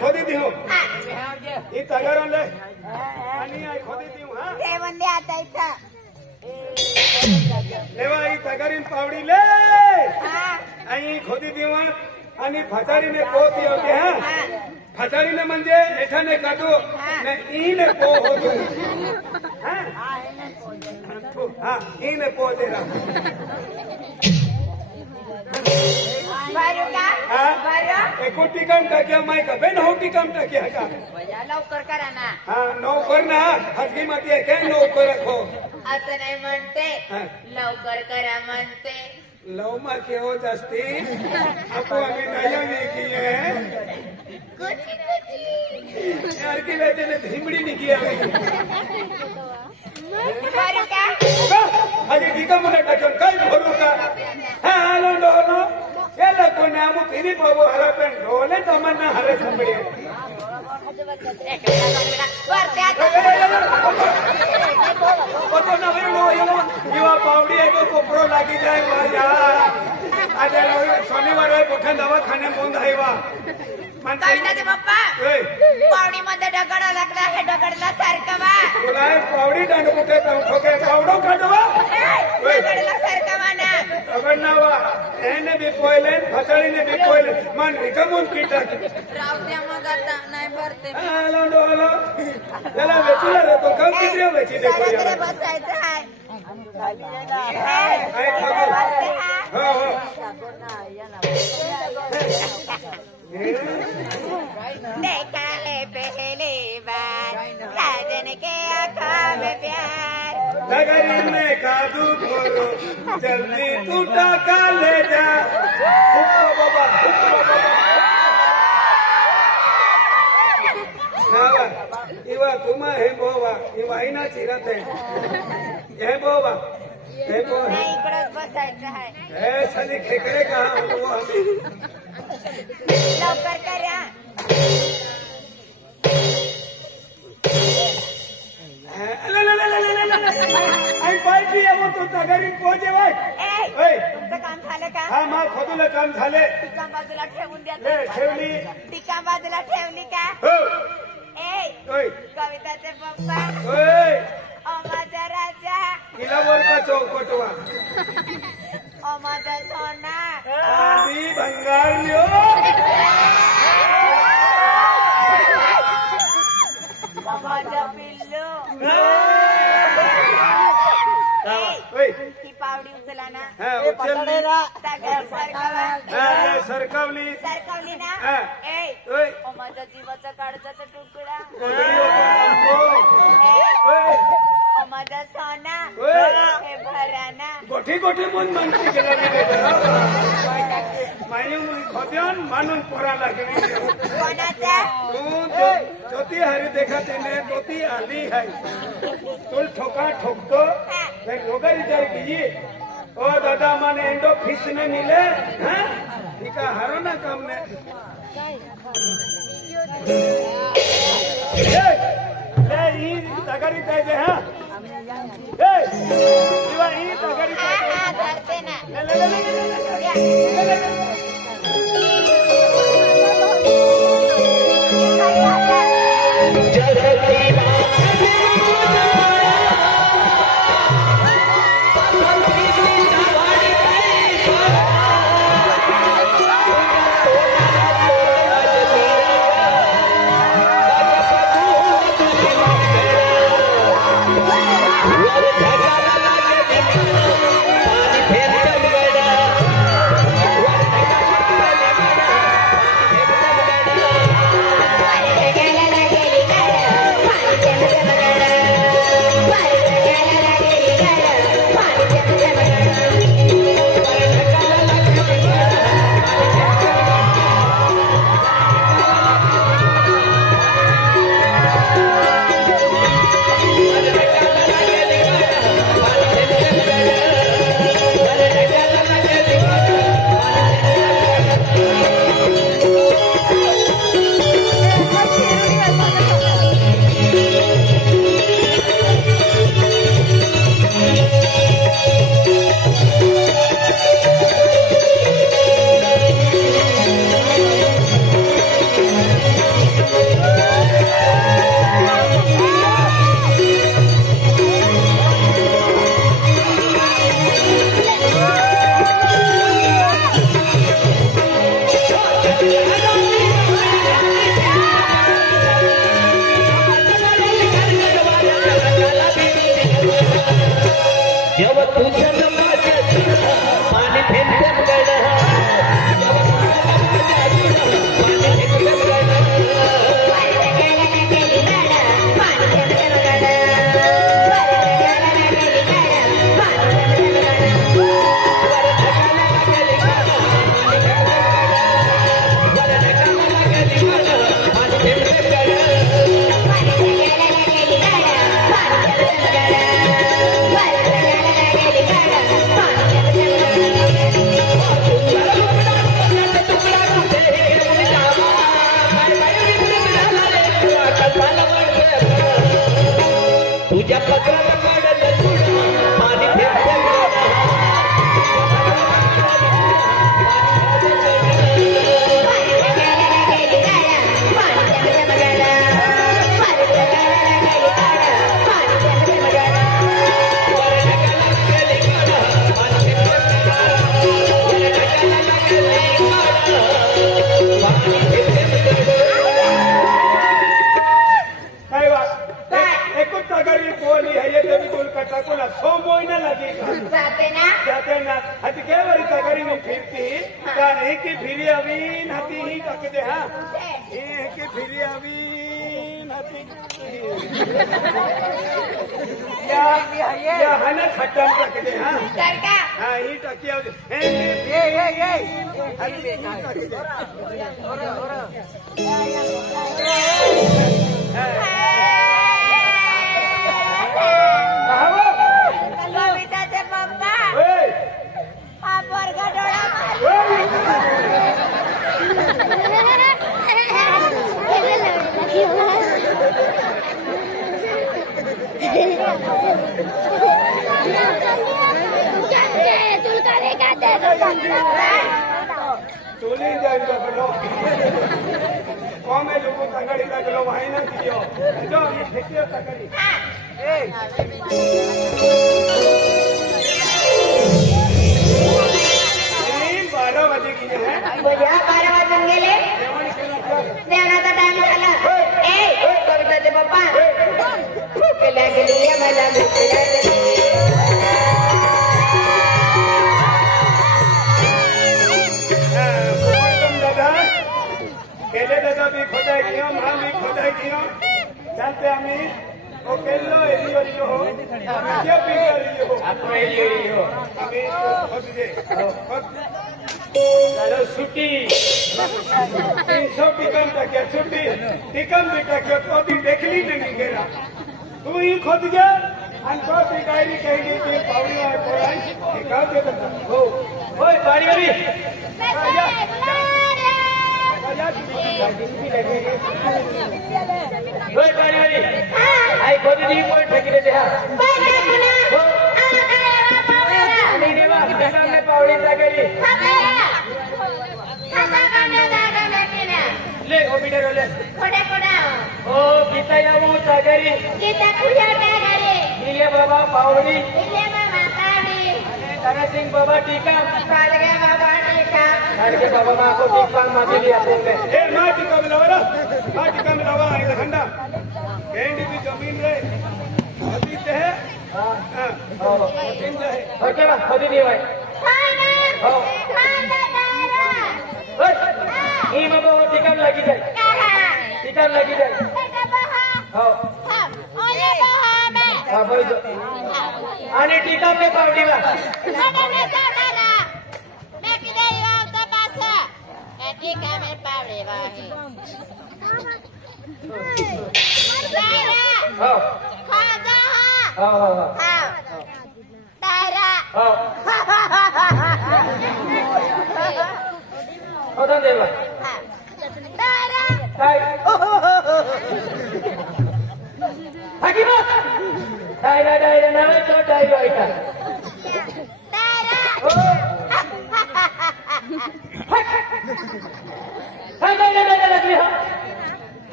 खोदी दियो ई तगार ले आणि आई खोदी दियो हां ते वंदे आता इथं लेवा ई तगारीन पावडी ले हां आई खोदी दियो आणि फटाडीने पोती होते हां फटाडीने म्हणजे एठाने काढू ने ईने पो होतो हां हां ईने पो देरा बरं का बरं एको टिकम टाक्या माय का बेन हो टिकम टाक्या का भैया लवकर करा ना हां नौकर ना हजगी माती आहे काय नौकर रखो असं नाही म्हणते लवकर करा म्हणते लव मा केहो जास्ती आपो आम्ही नया की है कुची कुची यार की लेते ने धिमड़ी निकी आवे बरं का हजी टिकम मला टाकम काय भरू का हां आलो नो केला कोणी आमु फिरी बाबू हरा पेन ढोले तमन्ना हरे खंबडी वरते आता तो ना वेळो येवा पावडी आहे तो कोपरो लागी जाय माझ्या आज शनिवार आहे मोठ्या दवाखान्यात बंद आहे वा कविताचे पप्पा पावडी मध्ये दगड लागला हे दगडला सारखवा तुला पावडी दांड कुठे ठोके पावडो काढवा दगडला सारखवा ना दगड नावा एने बी पोयले फसळीने बी पोयले मन रिकमून कीटक रावत्या मग आता नाही भरते आलो डोलो त्याला वेचूला रे तो कम किती वेची दे सागरे बसायचं आहे हो हो देखा है पहली बार साजन के आँखों में प्यार नगरी में कादू खोरो जल्दी टूटा का ले जा बाबा नावा इवा तुम्हा हे बोवा इवा इना चिरत है हे बोवा हे बो नाही इकडे बसायचं आहे हे साली खेकडे कहाँ हो हमें लवकर करा आई पाइपी आहे तो तगारी पोजे वाय तुमचं काम झालं का हा मा खोदूला काम झाले टिका बाजूला ठेवून द्या ठेवली टिका बाजूला ठेवली का हो कविताचे पप्पा माझा राजा तिला वर का चौकटवा माझा सोना मी भंगार लिओ माझा पिल्लू ही पावडी उचला ना सरकावली सरकावली ना माझा जीवाचा काळजाचा तुकडा माझा सोना हे भराना गोठी गोठी मन मानसी गेला खोद्यान मानून पोरा लागली कोणाचा तू ज्योती हरी देखा तेने ज्योती आली है तुल ठोका ठोकतो फिर रोगा रिचार कीजिए ओ दादा माने इंडो फिश ने मिले हैं इका हरो ना काम ने ले ई तगारी कायदे हां इवा ई तगारी धरते ना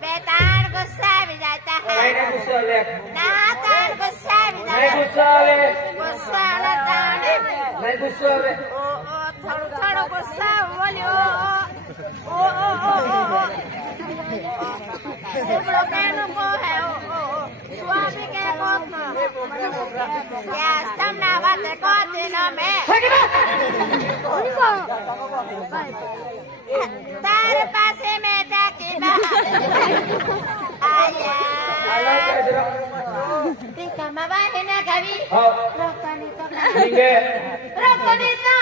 Betaan gusta કાઈને ગુસ્સો આવે ના તાણ ગુસ્સા આવી નહીં ગુસ્સો આવે ગુસ્સા ના તાણ નહીં ગુસ્સો આવે થોડું થોડું ગુસ્સા બોલ્યો Siblo que no coge, suave que coge. Ya está una bate coche, no me. Dar pase me da que baja. Allá. Tika maba hena gavi. Rokanito. Ninge. Rokanito.